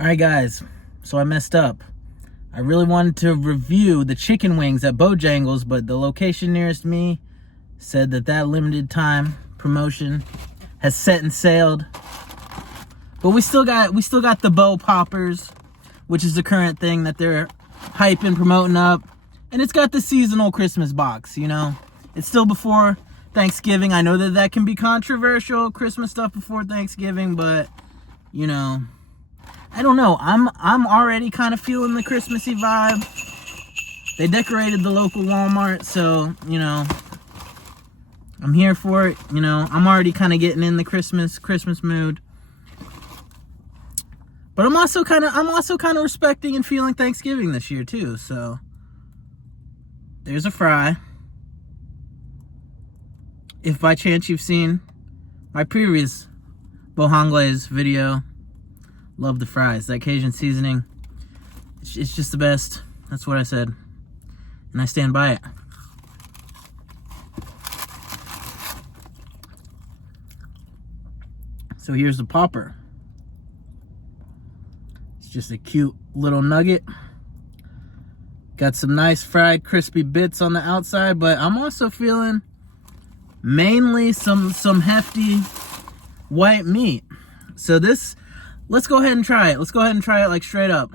Alright guys, so I messed up. I really wanted to review the chicken wings at Bojangles, but the location nearest me said that limited time promotion has set and sailed. But we still got the Bo Poppers, which is the current thing that they're hyping, promoting up. And it's got the seasonal Christmas box, you know. It's still before Thanksgiving. I know that can be controversial, Christmas stuff before Thanksgiving, but you know, I don't know. I'm already kind of feeling the Christmassy vibe. They decorated the local Walmart, so, you know, I'm here for it. You know, I'm already kind of getting in the Christmas mood. But I'm also kind of respecting and feeling Thanksgiving this year too. So there's a fry. If by chance you've seen my previous Bojangles video, love the fries. That Cajun seasoning, it's just the best. That's what I said, and I stand by it. So here's the popper. It's just a cute little nugget. Got some nice fried crispy bits on the outside, but I'm also feeling mainly some hefty white meat. So this, let's go ahead and try it. Let's go ahead and try it like straight up.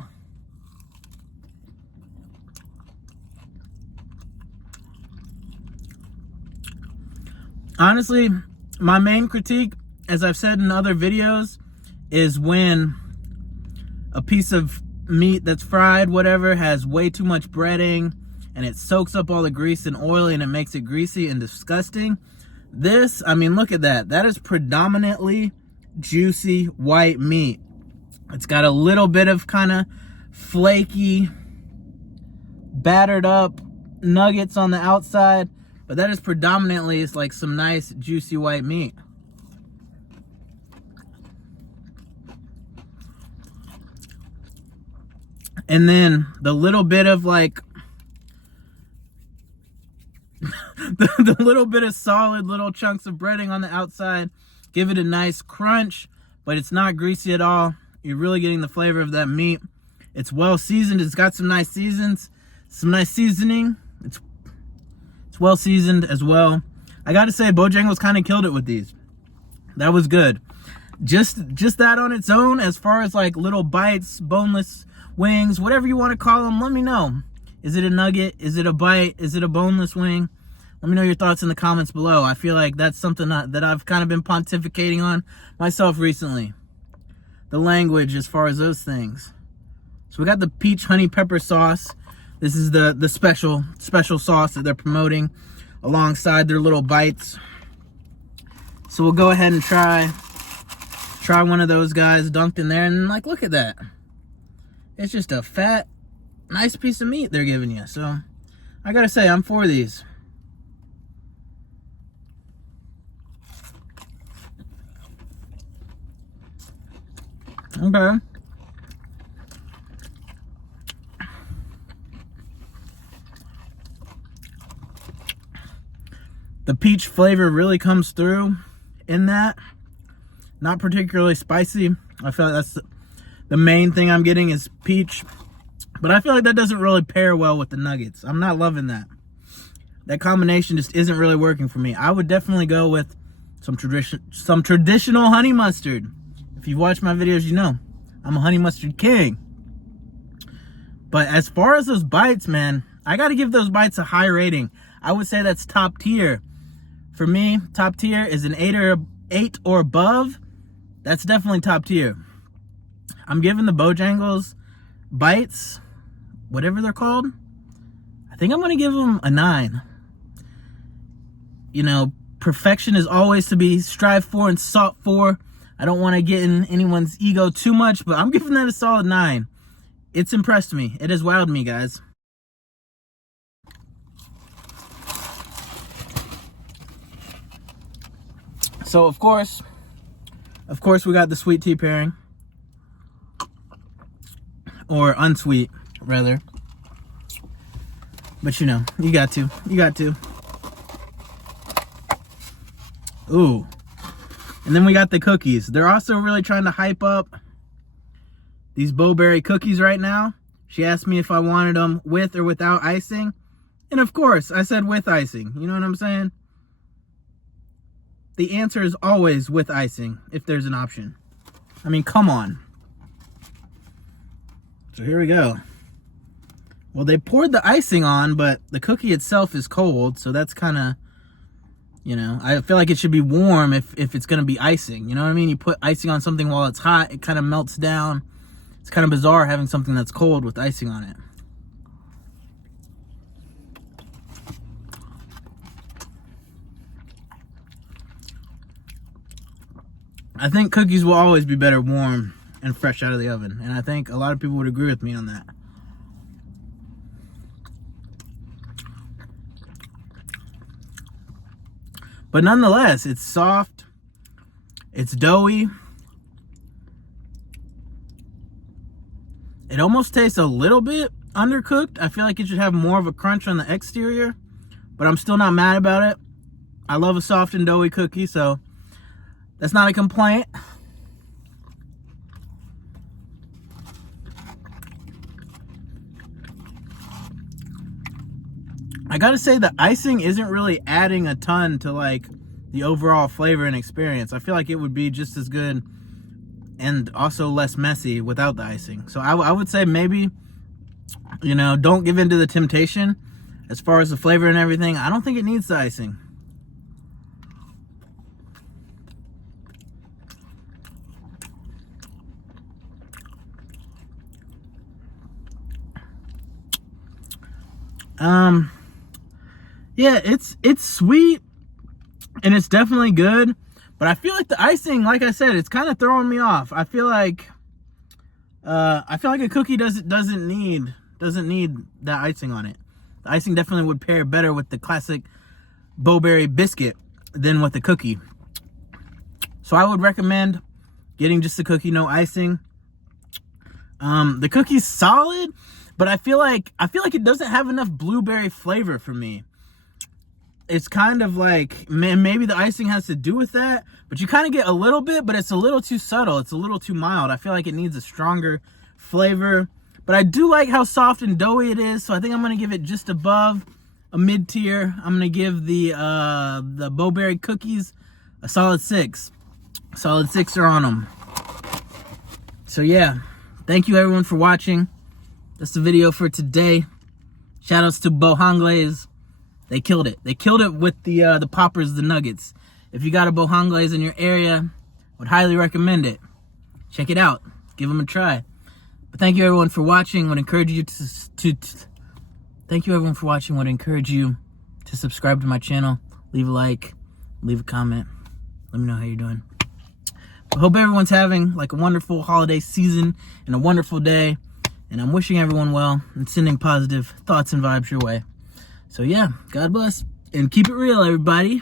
Honestly, my main critique, as I've said in other videos, is when a piece of meat that's fried, whatever, has way too much breading and it soaks up all the grease and oil and it makes it greasy and disgusting. This, I mean, look at that. That is predominantly juicy white meat. It's got a little bit of kind of flaky, battered up nuggets on the outside, but that is predominantly, it's like some nice juicy white meat. And then the little bit of like the little bit of solid little chunks of breading on the outside give it a nice crunch, but it's not greasy at all. You're really getting the flavor of that meat. It's well seasoned. It's got some nice seasons, some nice seasoning. It's well seasoned as well. I gotta say, Bojangles kind of killed it with these. That was good. Just that on its own, as far as like little bites, boneless wings, whatever you want to call them, let me know. Is it a nugget? Is it a bite? Is it a boneless wing? Let me know your thoughts in the comments below. I feel like that's something that I've kind of been pontificating on myself recently. The language as far as those things. So we got the peach honey pepper sauce. This is the special sauce that they're promoting alongside their little bites. So we'll go ahead and try one of those guys dunked in there, and like, look at that. It's just a fat, nice piece of meat they're giving you. So I gotta say, I'm for these. Okay. The peach flavor really comes through in that. Not particularly spicy. I feel like that's the main thing I'm getting is peach. But I feel like that doesn't really pair well with the nuggets. I'm not loving that. That combination just isn't really working for me. I would definitely go with some traditional honey mustard. If you've watched my videos, you know I'm a honey mustard king. But as far as those bites, man, I got to give those bites a high rating. I would say that's top tier. For me, top tier is an 8 or above. That's definitely top tier. I'm giving the Bojangles bites, whatever they're called, I think I'm going to give them a 9. You know, perfection is always to be strived for and sought for. I don't want to get in anyone's ego too much, but I'm giving that a solid 9. It's impressed me. It has wowed me, guys. So, of course, we got the sweet tea pairing. Or unsweet, rather. But you know, you got to. Ooh. And then we got the cookies. They're also really trying to hype up these Bowberry cookies right now. She asked me if I wanted them with or without icing. And of course, I said with icing. You know what I'm saying? The answer is always with icing, if there's an option. I mean, come on. So here we go. Well, they poured the icing on, but the cookie itself is cold, so that's kind of, you know, I feel like it should be warm if it's going to be icing. You know what I mean? You put icing on something while it's hot, it kind of melts down. It's kind of bizarre having something that's cold with icing on it. I think cookies will always be better warm and fresh out of the oven. And I think a lot of people would agree with me on that. But nonetheless, it's soft. It's doughy. It almost tastes a little bit undercooked. I feel like it should have more of a crunch on the exterior. But I'm still not mad about it. I love a soft and doughy cookie, so that's not a complaint. I gotta say the icing isn't really adding a ton to like the overall flavor and experience. I feel like it would be just as good and also less messy without the icing. So I would say maybe, you know, don't give in to the temptation as far as the flavor and everything. I don't think it needs the icing. Yeah, it's sweet and it's definitely good, but I feel like the icing, like I said, it's kind of throwing me off. I feel like a cookie doesn't need that icing on it. The icing definitely would pair better with the classic Bowberry biscuit than with the cookie. So I would recommend getting just the cookie, no icing. The cookie's solid, but I feel like it doesn't have enough blueberry flavor for me. It's kind of like, maybe the icing has to do with that, but you kind of get a little bit, but it's a little too subtle. It's a little too mild. I feel like it needs a stronger flavor, but I do like how soft and doughy it is, so I think I'm going to give it just above a mid-tier. I'm going to give the Bowberry cookies a solid 6. Solid 6 are on them. So yeah, thank you everyone for watching. That's the video for today. Shoutouts to Bojangles. They killed it. They killed it with the poppers, the nuggets. If you got a Bojangles in your area, would highly recommend it. Check it out. Give them a try. But thank you everyone for watching. Would encourage you thank you everyone for watching. Would encourage you to subscribe to my channel. Leave a like. Leave a comment. Let me know how you're doing. I hope everyone's having like a wonderful holiday season and a wonderful day. And I'm wishing everyone well and sending positive thoughts and vibes your way. So yeah, God bless and keep it real, everybody.